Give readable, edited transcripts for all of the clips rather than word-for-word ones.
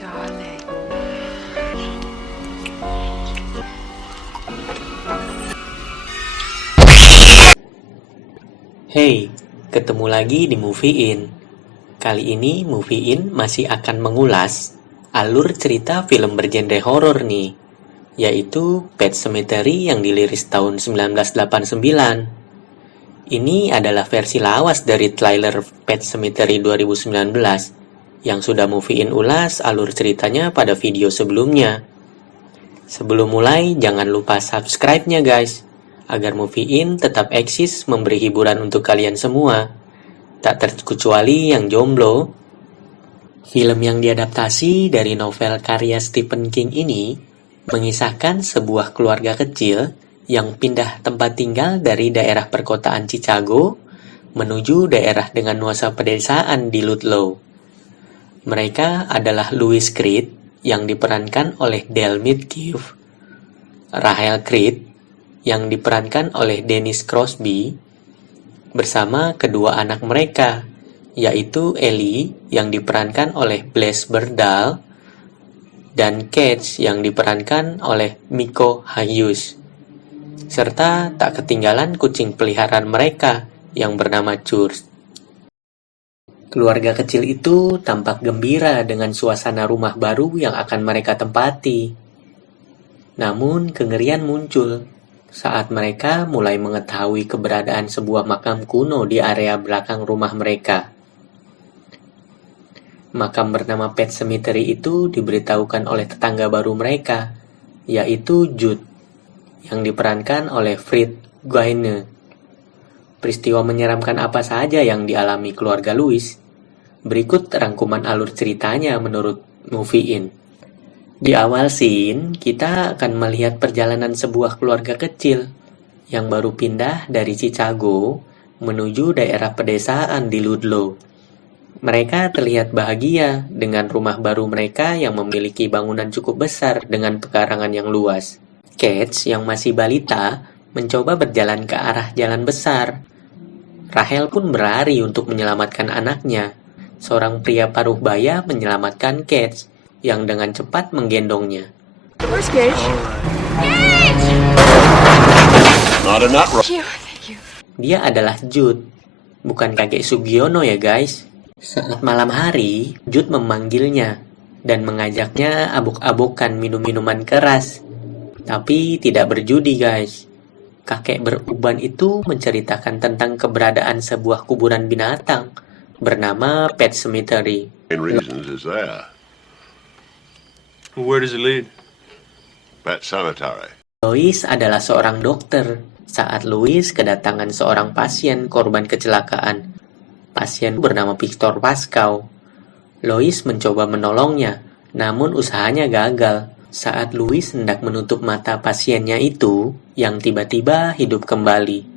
darling. Hey, ketemu lagi di Movie In. Kali ini Movie In masih akan mengulas alur cerita film bergenre horor nih, yaitu Pet Sematary yang dirilis tahun 1989. Ini adalah versi lawas dari trailer Pet Sematary 2019 yang sudah Movie In ulas alur ceritanya pada video sebelumnya. Sebelum mulai, jangan lupa subscribe-nya guys, agar Movie In tetap eksis memberi hiburan untuk kalian semua, tak terkecuali yang jomblo. Film yang diadaptasi dari novel karya Stephen King ini mengisahkan sebuah keluarga kecil yang pindah tempat tinggal dari daerah perkotaan Chicago menuju daerah dengan nuansa pedesaan di Ludlow. Mereka adalah Louis Creed yang diperankan oleh Dale Midkiff, Rachel Creed yang diperankan oleh Dennis Crosby, bersama kedua anak mereka, yaitu Ellie yang diperankan oleh Blaise Berdal dan Cage yang diperankan oleh Miko Hayus, serta tak ketinggalan kucing peliharaan mereka yang bernama Church. Keluarga kecil itu tampak gembira dengan suasana rumah baru yang akan mereka tempati. Namun kengerian muncul saat mereka mulai mengetahui keberadaan sebuah makam kuno di area belakang rumah mereka. Makam bernama Pet Sematary itu diberitahukan oleh tetangga baru mereka, yaitu Jude, yang diperankan oleh Fred Gwynne. Peristiwa menyeramkan apa saja yang dialami keluarga Louis? Berikut rangkuman alur ceritanya menurut Movie In. Di awal scene, kita akan melihat perjalanan sebuah keluarga kecil yang baru pindah dari Chicago menuju daerah pedesaan di Ludlow. Mereka terlihat bahagia dengan rumah baru mereka yang memiliki bangunan cukup besar dengan pekarangan yang luas. Cage yang masih balita mencoba berjalan ke arah jalan besar. Rachel pun berlari untuk menyelamatkan anaknya. Seorang pria paruh baya menyelamatkan Cage yang dengan cepat menggendongnya. Where's Gage? Not a nut. Thank you. Dia adalah Jude, bukan kakek Sugiono ya guys. Saat malam hari, Jude memanggilnya dan mengajaknya abuk-abukan minum-minuman keras. Tapi tidak berjudi guys. Kakek beruban itu menceritakan tentang keberadaan sebuah kuburan binatang bernama Pet Sematary. Main reasons is there. Where does it lead? Pet Cemetery. Lois adalah seorang dokter saat Louis kedatangan seorang pasien korban kecelakaan. Pasien bernama Victor Pascal. Lois mencoba menolongnya, namun usahanya gagal saat Louis hendak menutup mata pasiennya itu yang tiba-tiba hidup kembali.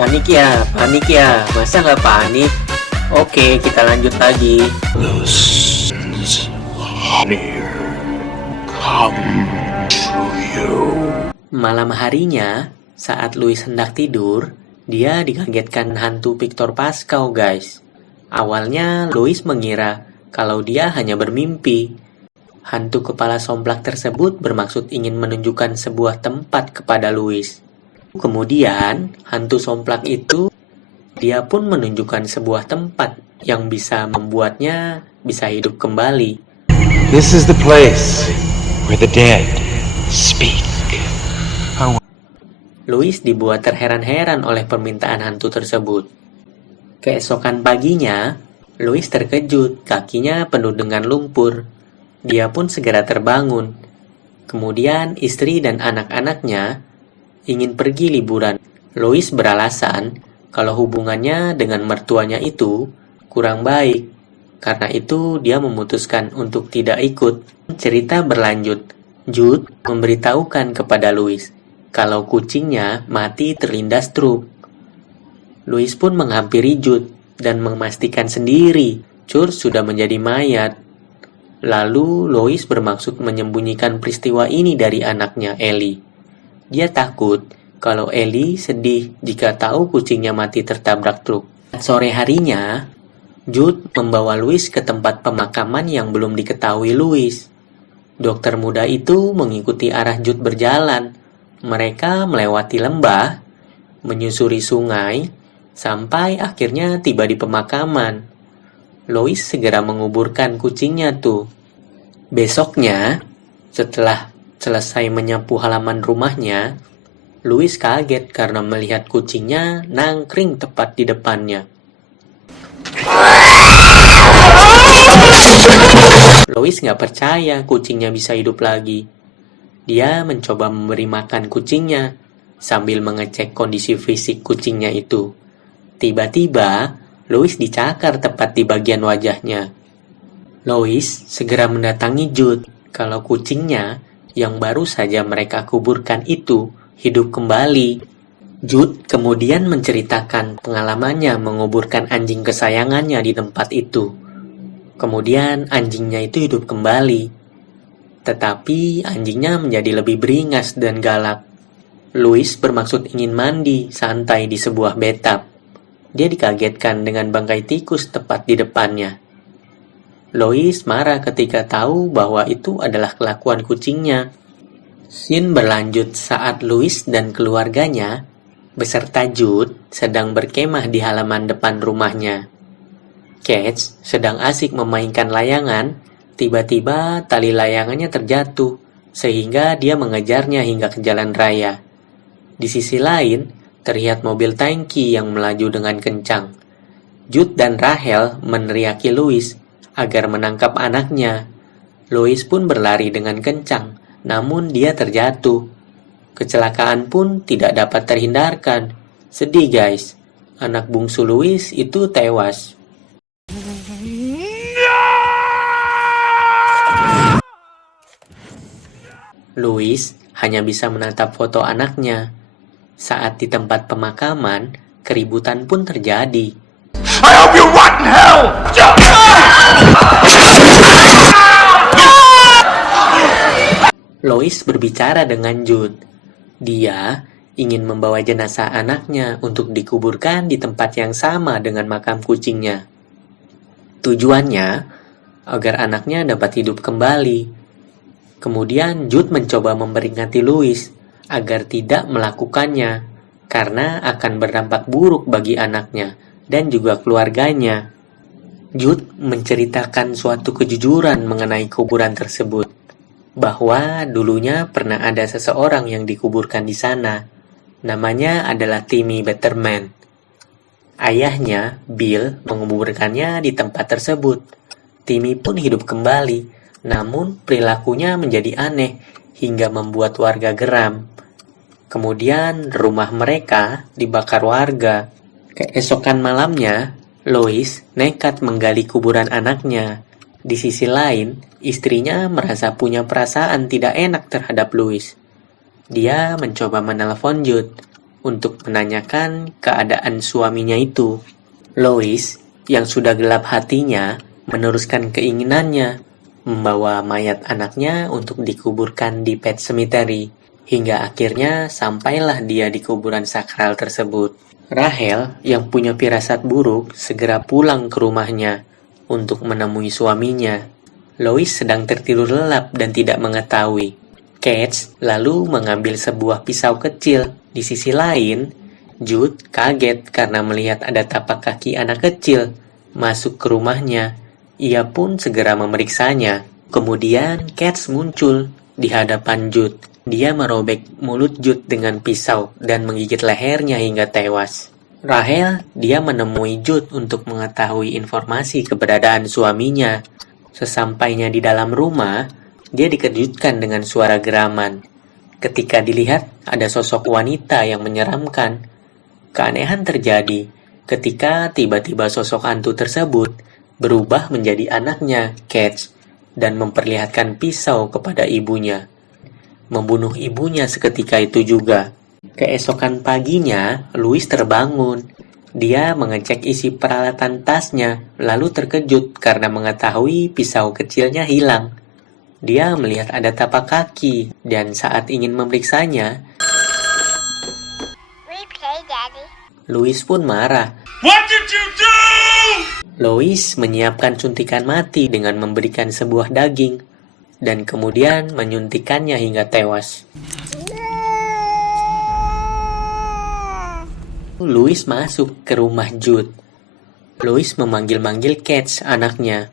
Panik ya, masa nggak panik? Oke, kita lanjut lagi. Malam harinya, saat Louis hendak tidur, dia dikagetkan hantu Victor Pascal guys. Awalnya Louis mengira kalau dia hanya bermimpi. Hantu kepala somplak tersebut bermaksud ingin menunjukkan sebuah tempat kepada Louis. Kemudian, hantu somplak itu, dia pun menunjukkan sebuah tempat yang bisa membuatnya bisa hidup kembali. This is the place where the dead speak. Louis dibuat terheran-heran oleh permintaan hantu tersebut. Keesokan paginya, Louis terkejut, kakinya penuh dengan lumpur. Dia pun segera terbangun. Kemudian istri dan anak-anaknya ingin pergi liburan. Louis beralasan kalau hubungannya dengan mertuanya itu kurang baik. Karena itu dia memutuskan untuk tidak ikut. Cerita berlanjut. Jude memberitahukan kepada Louis kalau kucingnya mati terlindas truk. Louis pun menghampiri Jude dan memastikan sendiri Church sudah menjadi mayat. Lalu Louis bermaksud menyembunyikan peristiwa ini dari anaknya Ellie. Dia takut kalau Ellie sedih jika tahu kucingnya mati tertabrak truk. Sore harinya, Jude membawa Louis ke tempat pemakaman yang belum diketahui Louis. Dokter muda itu mengikuti arah Jude berjalan. Mereka melewati lembah, menyusuri sungai, sampai akhirnya tiba di pemakaman. Louis segera menguburkan kucingnya tuh. Besoknya, setelah selesai menyapu halaman rumahnya, Louis kaget karena melihat kucingnya nangkring tepat di depannya. Louis nggak percaya kucingnya bisa hidup lagi. Dia mencoba memberi makan kucingnya sambil mengecek kondisi fisik kucingnya itu. Tiba-tiba, Louis dicakar tepat di bagian wajahnya. Louis segera mendatangi Jude kalau kucingnya yang baru saja mereka kuburkan itu hidup kembali. Jude kemudian menceritakan pengalamannya menguburkan anjing kesayangannya di tempat itu. Kemudian anjingnya itu hidup kembali. Tetapi anjingnya menjadi lebih beringas dan galak. Louis bermaksud ingin mandi santai di sebuah bathtub. Dia dikagetkan dengan bangkai tikus tepat di depannya. Louis marah ketika tahu bahwa itu adalah kelakuan kucingnya. Scene berlanjut saat Louis dan keluarganya beserta Jude sedang berkemah di halaman depan rumahnya. Cats sedang asik memainkan layangan, tiba-tiba tali layangannya terjatuh, sehingga dia mengejarnya hingga ke jalan raya. Di sisi lain, terlihat mobil tangki yang melaju dengan kencang. Jude dan Rachel meneriaki Louis agar menangkap anaknya. Louis pun berlari dengan kencang, namun dia terjatuh. Kecelakaan pun tidak dapat terhindarkan. Sedih guys, anak bungsu Louis itu tewas. Louis hanya bisa menatap foto anaknya. Saat di tempat pemakaman, keributan pun terjadi. I hope you rot in hell! Louis berbicara dengan Jude. Dia ingin membawa jenazah anaknya untuk dikuburkan di tempat yang sama dengan makam kucingnya. Tujuannya agar anaknya dapat hidup kembali. Kemudian Jude mencoba memperingati Louis agar tidak melakukannya karena akan berdampak buruk bagi anaknya dan juga keluarganya. Jude menceritakan suatu kejujuran mengenai kuburan tersebut, bahwa dulunya pernah ada seseorang yang dikuburkan di sana. Namanya adalah Timmy Betterman. Ayahnya, Bill, menguburkannya di tempat tersebut. Timmy pun hidup kembali, namun perilakunya menjadi aneh hingga membuat warga geram. Kemudian rumah mereka dibakar warga. Keesokan malamnya, Louis nekat menggali kuburan anaknya. Di sisi lain, istrinya merasa punya perasaan tidak enak terhadap Louis. Dia mencoba menelepon Jude untuk menanyakan keadaan suaminya itu. Louis, yang sudah gelap hatinya, meneruskan keinginannya membawa mayat anaknya untuk dikuburkan di pet cemetery, hingga akhirnya sampailah dia di kuburan sakral tersebut. Rachel, yang punya firasat buruk, segera pulang ke rumahnya untuk menemui suaminya. Louis sedang tertidur lelap dan tidak mengetahui. Cats lalu mengambil sebuah pisau kecil. Di sisi lain, Jude kaget karena melihat ada tapak kaki anak kecil masuk ke rumahnya. Ia pun segera memeriksanya. Kemudian Cats muncul di hadapan Jude. Dia merobek mulut Jude dengan pisau dan menggigit lehernya hingga tewas. Rachel, dia menemui Jude untuk mengetahui informasi keberadaan suaminya. Sesampainya di dalam rumah, dia dikejutkan dengan suara geraman. Ketika dilihat, ada sosok wanita yang menyeramkan. Keanehan terjadi ketika tiba-tiba sosok hantu tersebut berubah menjadi anaknya, Cats, dan memperlihatkan pisau kepada ibunya. Membunuh ibunya seketika itu juga. Keesokan paginya, Louis terbangun. Dia mengecek isi peralatan tasnya, lalu terkejut karena mengetahui pisau kecilnya hilang. Dia melihat ada tapak kaki, dan saat ingin memeriksanya, Louis pun marah. What did you do? Lois menyiapkan suntikan mati dengan memberikan sebuah daging, dan kemudian menyuntikannya hingga tewas. Louis masuk ke rumah Jude. Louis memanggil-manggil Catch, anaknya.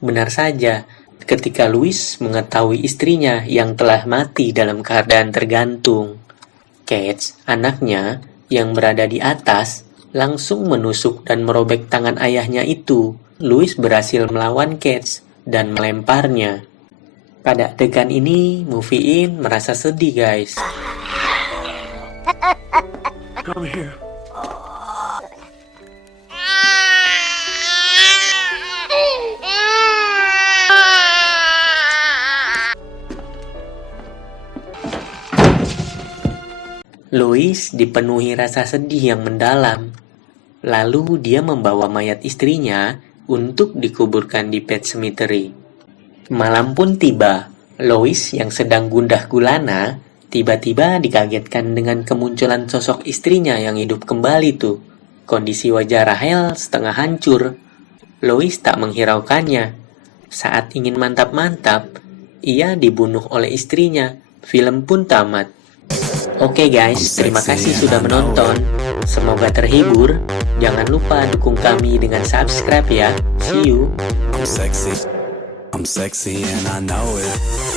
Benar saja, ketika Louis mengetahui istrinya yang telah mati dalam keadaan tergantung. Catch, anaknya, yang berada di atas, langsung menusuk dan merobek tangan ayahnya itu. Louis berhasil melawan Catch dan melemparnya. Pada adegan ini, Movie In merasa sedih, guys. Come here. Louis dipenuhi rasa sedih yang mendalam. Lalu dia membawa mayat istrinya untuk dikuburkan di Pet Cemetery. Malam pun tiba. Louis yang sedang gundah gulana tiba-tiba dikagetkan dengan kemunculan sosok istrinya yang hidup kembali tuh. Kondisi wajah Rahel setengah hancur. Louis tak menghiraukannya. Saat ingin mantap-mantap, ia dibunuh oleh istrinya. Film pun tamat. Oke guys, terima kasih sudah menonton. Semoga terhibur. Jangan lupa dukung kami dengan subscribe ya. See you. I'm sexy and I know it.